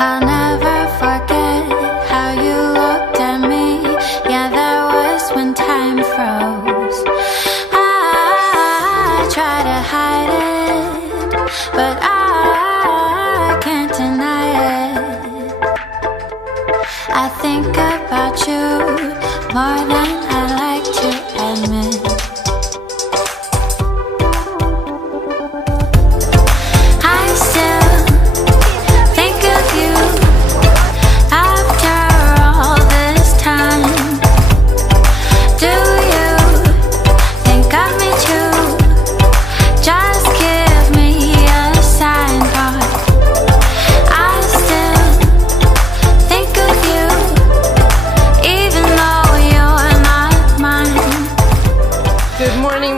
I'll never forget how you looked at me. Yeah, that was when time froze. I try to hide it, but I can't deny it. I think about you more than I like to admit.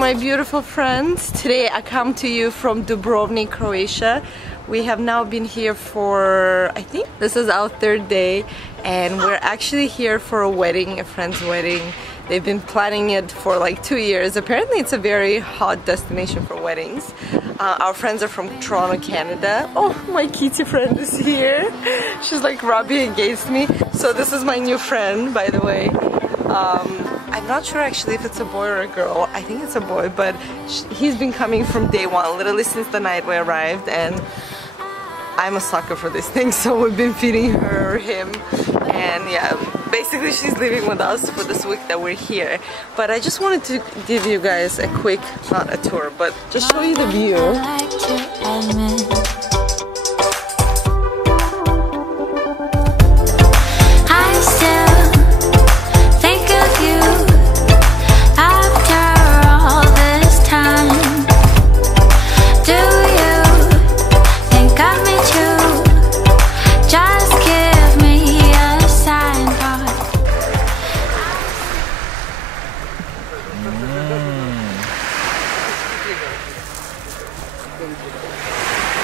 My beautiful friends, today I come to you from Dubrovnik, Croatia. We have now been here for, I think this is our third day, and we're actually here for a wedding, a friend's wedding. They've been planning it for like 2 years. Apparently it's a very hot destination for weddings. Our friends are from Toronto, Canada. Oh, my kitty friend is here. She's like rubbing against me. So this is my new friend, by the way. I'm not sure actually if it's a boy or a girl. I think it's a boy, but he's been coming from day one, literally since the night we arrived, and I'm a sucker for this thing, so we've been feeding him, and yeah, basically she's living with us for this week that we're here. But I just wanted to give you guys a quick, not a tour, but just show you the view.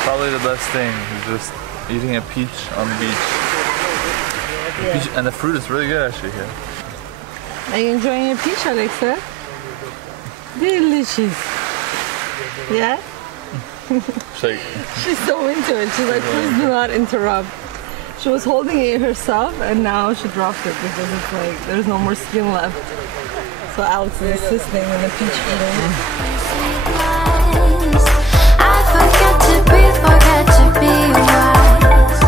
Probably the best thing is just eating a peach on the beach. The peach, and the fruit is really good actually here. Are you enjoying your peach, Alexa? Delicious. Yeah? Shake. She's so into it. She's like, please do not interrupt. She was holding it herself and now she dropped it because it's like there's no more skin left. So Alex is assisting in the peach eating. Forget to be wise.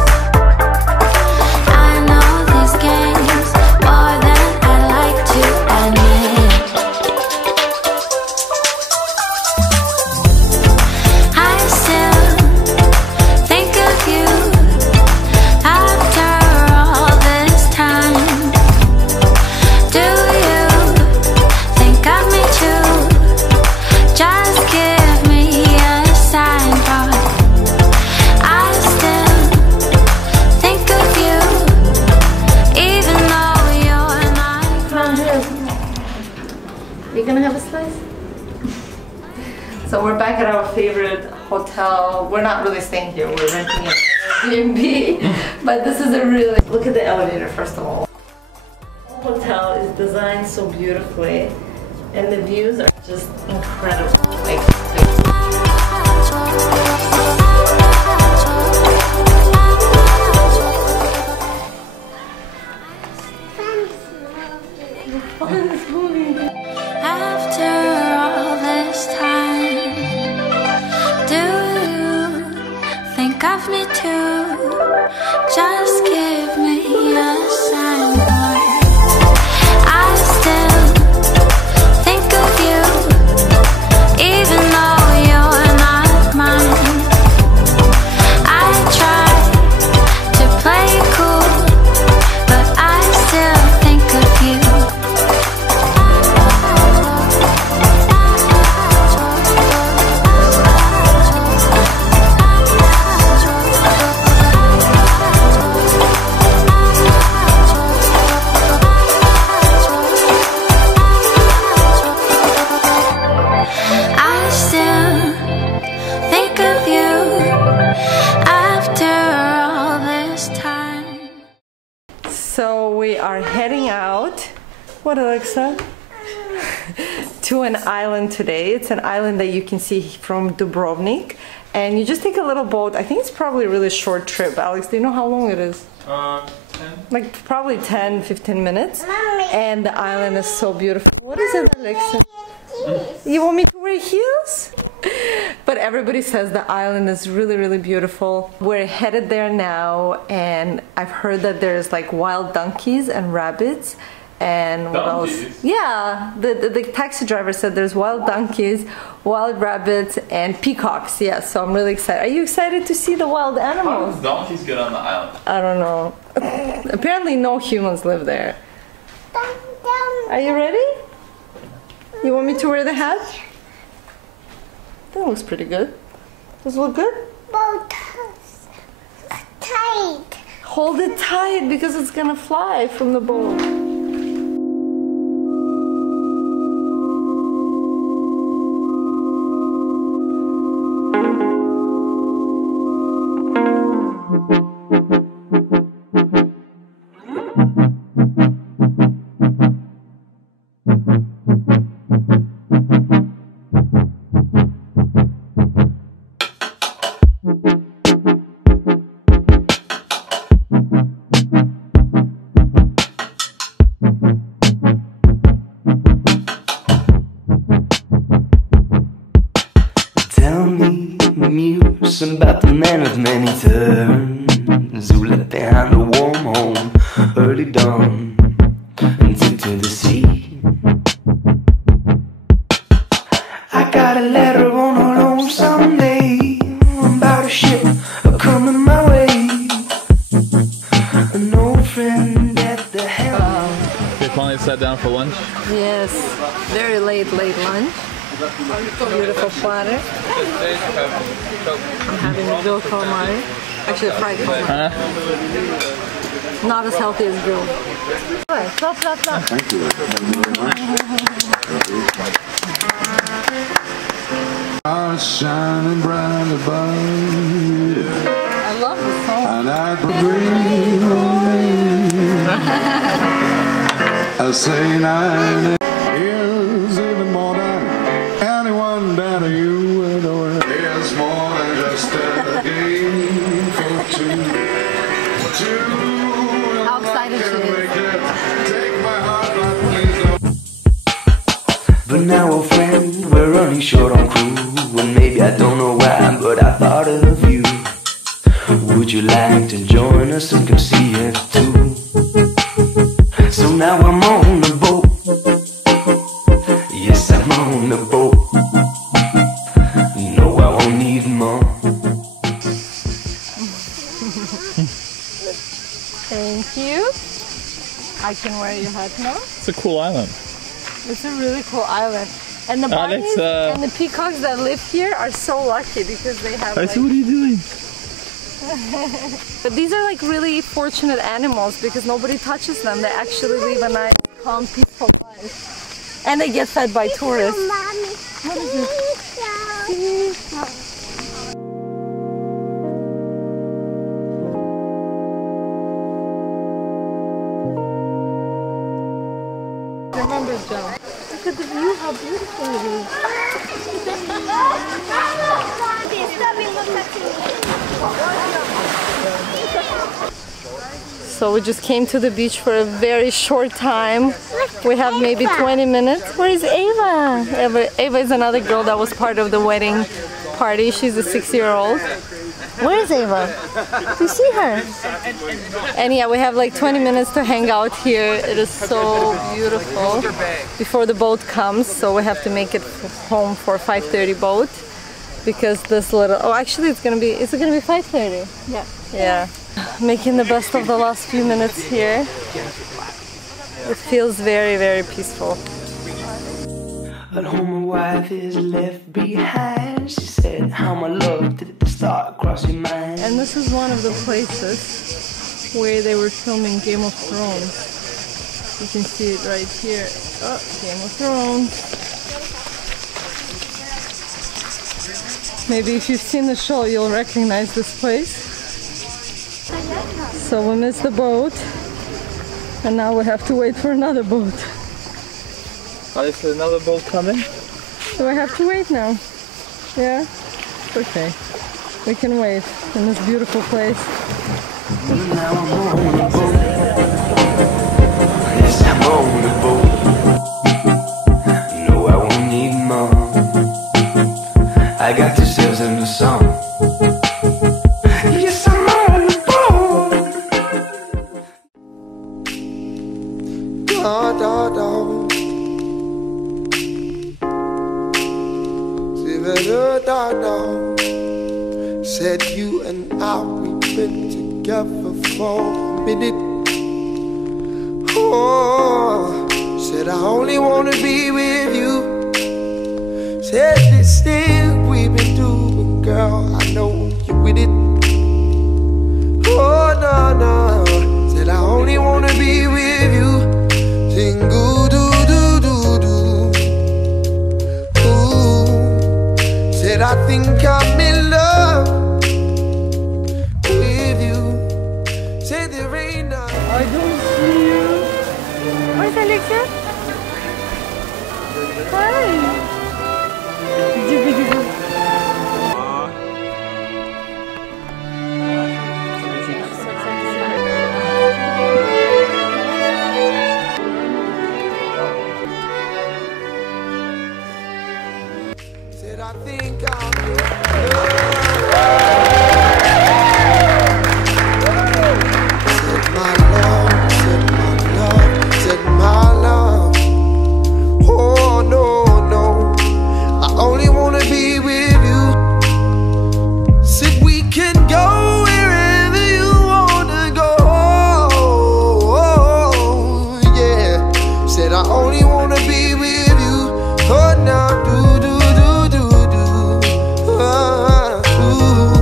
I know these games more than I like to admit. I still think of you after all this time. Do you think of me too? Just give me a sign, boy. You gonna have a slice? So we're back at our favorite hotel. We're not really staying here, we're renting an Airbnb. But this is a really... Look at the elevator first of all. The hotel is designed so beautifully and the views are just incredible. After all this time, do you think of me too? Just give me a sign, boy. I still think of you, even though you're not mine. I try to play it cool, but I still think of you. So we are heading out. What, Alexa? To an island today. It's an island that you can see from Dubrovnik, And you just take a little boat. I think it's probably a really short trip. Alex, do you know how long it is? 10. Like probably 10-15 minutes. And the island is so beautiful. What is it, Alex? You want me to wear heels? But everybody says the island is really, really beautiful. We're headed there now, and I've heard that there's like wild donkeys and rabbits. And what else? Yeah, the taxi driver said there's wild donkeys, wild rabbits, and peacocks. Yeah, so I'm really excited. Are you excited to see the wild animals? How does donkeys get on the island? I don't know. Apparently no humans live there. Are you ready? You want me to wear the hat? That looks pretty good. Does it look good? Tight. Hold it tight because it's gonna fly from the boat. About the man with many turns who left behind a warm home early dawn and took to the sea. I got a letter on a lonesome day about a ship coming my way. An old friend at the helm. They finally sat down for lunch. Yes, very late lunch. Beautiful platter. I'm having a grilled calamari. Actually, a fried calamari. Not as healthy as grilled. Flop. Thank you. Are shining bright above. I love this song. And I dream of me. I say night. How excited she is. But now, old friend, we're running short on crew, and maybe I don't know why, but I thought of you. Would you like to join us and come see it too? So now I'm on the boat. Yes, I'm on the boat. No, I won't need more. Thank you. I can wear your hat now. It's a cool island. It's a really cool island. And the bunnies and the peacocks that live here are so lucky because they have like... What are you doing? But these are like really fortunate animals because nobody touches them. They actually live a nice, calm, peaceful life. And they get fed by tourists. What is it? Remember, Joe. Look at the view, how beautiful it is. So we just came to the beach for a very short time. We have maybe 20 minutes. Where is Ava? Ava is another girl that was part of the wedding party. She's a 6-year-old. Where is Ava? Do you see her? And yeah, we have like 20 minutes to hang out here. It is so beautiful before the boat comes, so we have to make it home for 5:30 boat because this little... Oh, actually it's gonna be... Is it gonna be 5:30? Yeah. Yeah. Making the best of the last few minutes here. It feels very, very peaceful. At home, my wife is left behind. She said, how my love did the start cross your mind. And this is one of the places where they were filming Game of Thrones. You can see it right here. Oh, Game of Thrones. Maybe if you've seen the show, you'll recognize this place. So we missed the boat, and now we have to wait for another boat. Is there another boat coming? Do I have to wait now? Yeah? Okay. We can wait in this beautiful place. Now I'm on the boat. Yes, I'm on the boat. No, I won't need more. I got the sails in the song. Yes, I'm on the boat. Da da da. Da da. Said you and I, we've been together for a minute. Oh, said I only wanna be with you. Said this thing we've been doing, girl, I know you with it. Oh, no, no. Said I only wanna be with you. Sing goo doo doo doo doo. Ooh. Said I think I'm in love with you. Said there ain't nothing. I don't see you. Where's Alexa? Hi. Said I think I'm in love. Said my love, said my love, said my love. Oh no, no, I only wanna be with you. Said we can go wherever you wanna go. Oh, yeah. Said I only wanna be with you. Oh no, do do do do do. Ooh.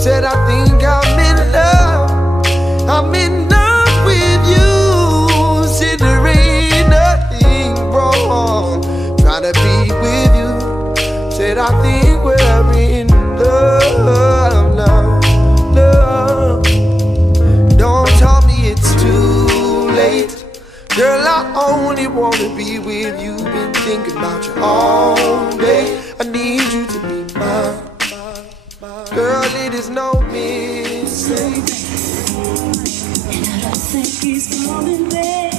Said I think I'm in love. I'm in love with you. Said there ain't nothing wrong trying to be with you. Said I think we're in love, love, love. Don't tell me it's too late. Girl, I only wanna be with you. Been thinking about you all day. I need you to be mine. Girl, it is no mistake. I think he's coming back.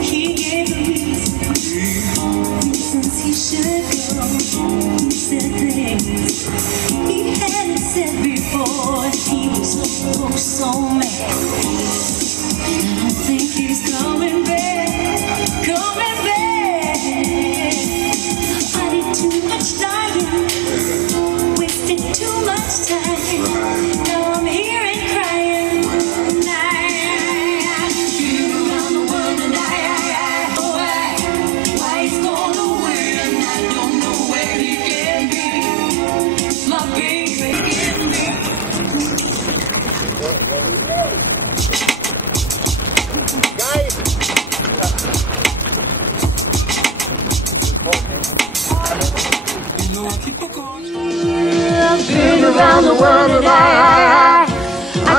He gave a reasons he should go. He said things he hadn't said before. He was so mad. And I think he's coming back, coming back. I did too much dying, wasted too much time. Now I'm here and crying. Been around the world and I know why he's gone away, and I don't know where he can be. My baby can be. I've been around the world and I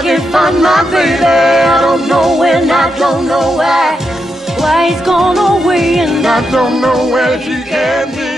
can't find my baby. I don't know when, I don't know why he's gone away, and I don't know where she can be.